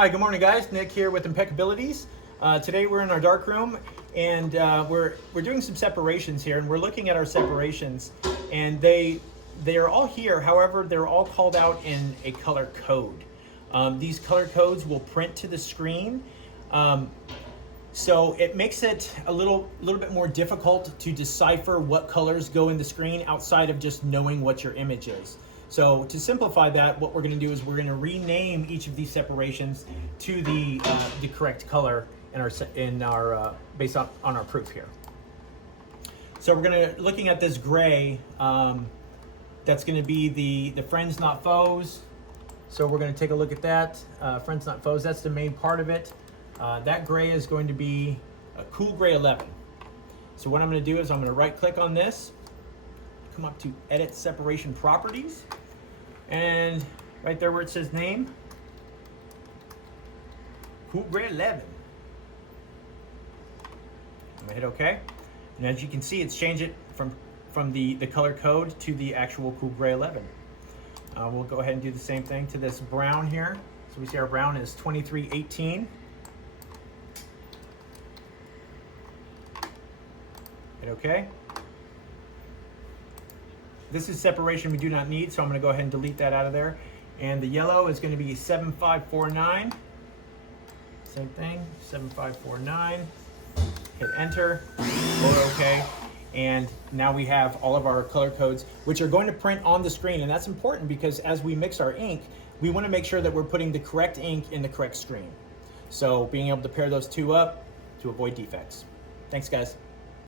Hi, good morning guys. Nick here with Impeccabilities. Today we're in our dark room and we're doing some separations here, and we're looking at our separations, and they are all here. However, they're all called out in a color code. These color codes will print to the screen. So it makes it a little bit more difficult to decipher what colors go in the screen outside of just knowing what your image is. So to simplify that, what we're going to do is we're going to rename each of these separations to the correct color in our based on our proof here. So we're going to looking at this gray. That's going to be the friends not foes. So we're going to take a look at that. Friends not foes. That's the main part of it. That gray is going to be a cool gray 11. So what I'm going to do is I'm going to right click on this, come up to edit separation properties, and right there where it says name, cool gray 11. I'm going to hit OK. And as you can see, it's changed it from the color code to the actual cool gray 11. We'll go ahead and do the same thing to this brown here. So we see our brown is 2318. Hit OK. This is separation we do not need, so I'm going to go ahead and delete that out of there. And the yellow is going to be 7549. Same thing, 7549. Hit enter, or OK. And now we have all of our color codes, which are going to print on the screen. And that's important because as we mix our ink, we want to make sure that we're putting the correct ink in the correct screen. So being able to pair those two up to avoid defects. Thanks, guys.